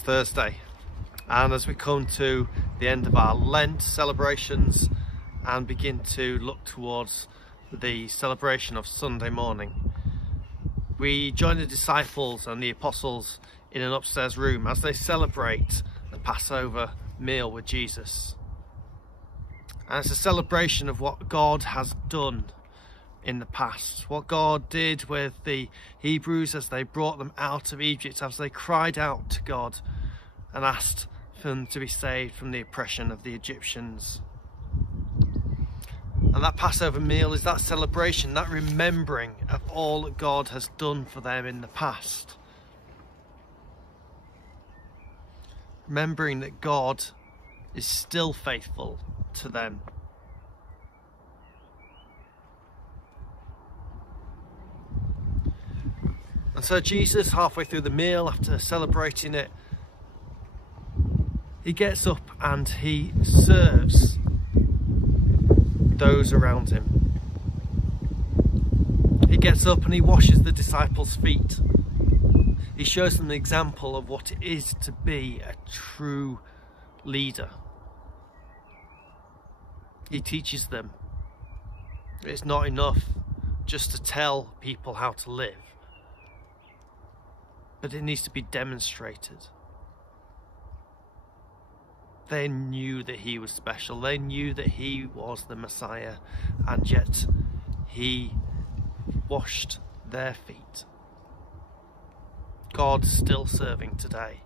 Thursday, and as we come to the end of our Lent celebrations and begin to look towards the celebration of Sunday morning, we join the disciples and the apostles in an upstairs room as they celebrate the Passover meal with Jesus. And it's a celebration of what God has done in the past, what God did with the Hebrews as they brought them out of Egypt, as they cried out to God and asked for them to be saved from the oppression of the Egyptians. And that Passover meal is that celebration, that remembering of all that God has done for them in the past. Remembering that God is still faithful to them. And so Jesus, halfway through the meal, after celebrating it, he gets up and he serves those around him. He gets up and he washes the disciples' feet. He shows them an example of what it is to be a true leader. He teaches them it's not enough just to tell people how to live, but it needs to be demonstrated. They knew that he was special. They knew that he was the Messiah, and yet he washed their feet. God's still serving today.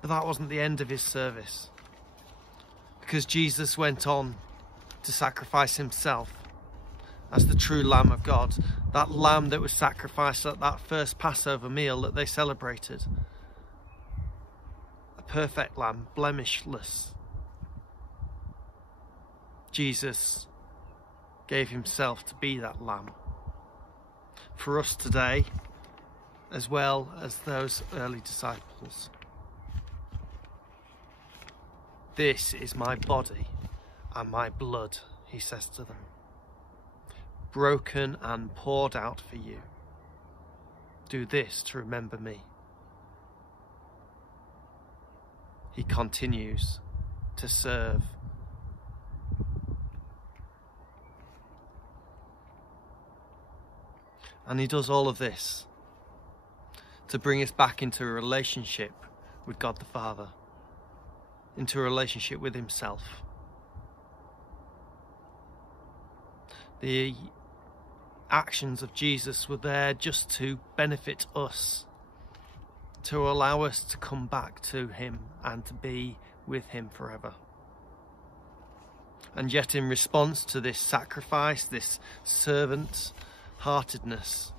But that wasn't the end of his service, because Jesus went on to sacrifice himself as the true Lamb of God, that lamb that was sacrificed at that first Passover meal that they celebrated. A perfect lamb, blemishless. Jesus gave himself to be that lamb for us today, as well as those early disciples. This is my body and my blood, he says to them, broken and poured out for you. Do this to remember me. He continues to serve. And he does all of this to bring us back into a relationship with God the Father, into a relationship with himself. The actions of Jesus were there just to benefit us, to allow us to come back to him and to be with him forever. And yet in response to this sacrifice, this servant-heartedness,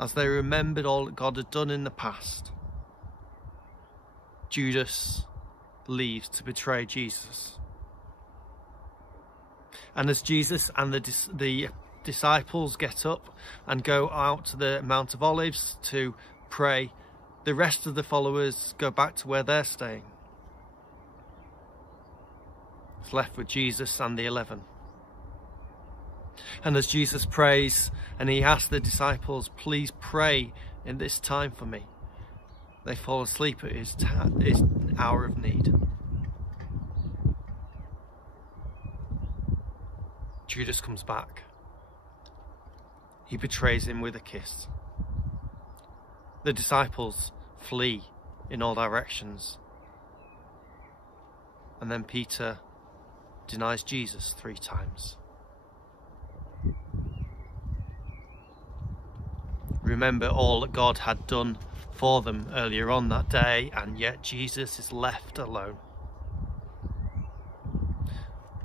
as they remembered all that God had done in the past, Judas leaves to betray Jesus. And as Jesus and the disciples get up and go out to the Mount of Olives to pray, the rest of the followers go back to where they're staying. It's left with Jesus and the 11. And as Jesus prays and he asks the disciples, please pray in this time for me, they fall asleep at his hour of need. Judas comes back. He betrays him with a kiss. The disciples flee in all directions. And then Peter denies Jesus 3 times. Remember all that God had done for them earlier on that day, and yet Jesus is left alone.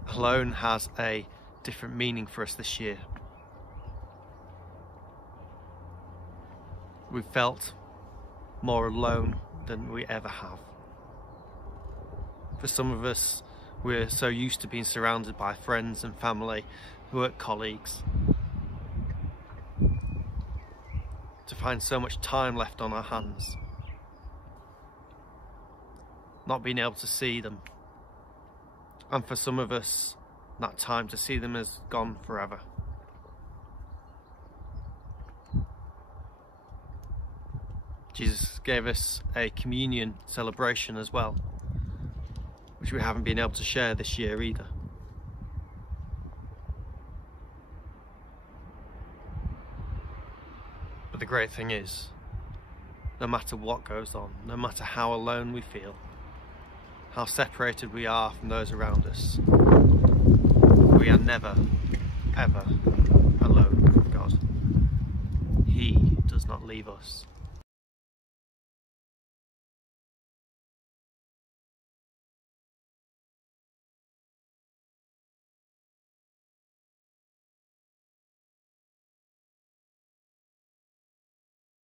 Alone has a different meaning for us this year. We've felt more alone than we ever have. For some of us, we're so used to being surrounded by friends and family, work colleagues, to find so much time left on our hands, not being able to see them, And for some of us, that time to see them has gone forever. Jesus gave us a communion celebration as well, which we haven't been able to share this year either. But the great thing is, no matter what goes on, no matter how alone we feel, how separated we are from those around us, we are never, ever alone from God. He does not leave us.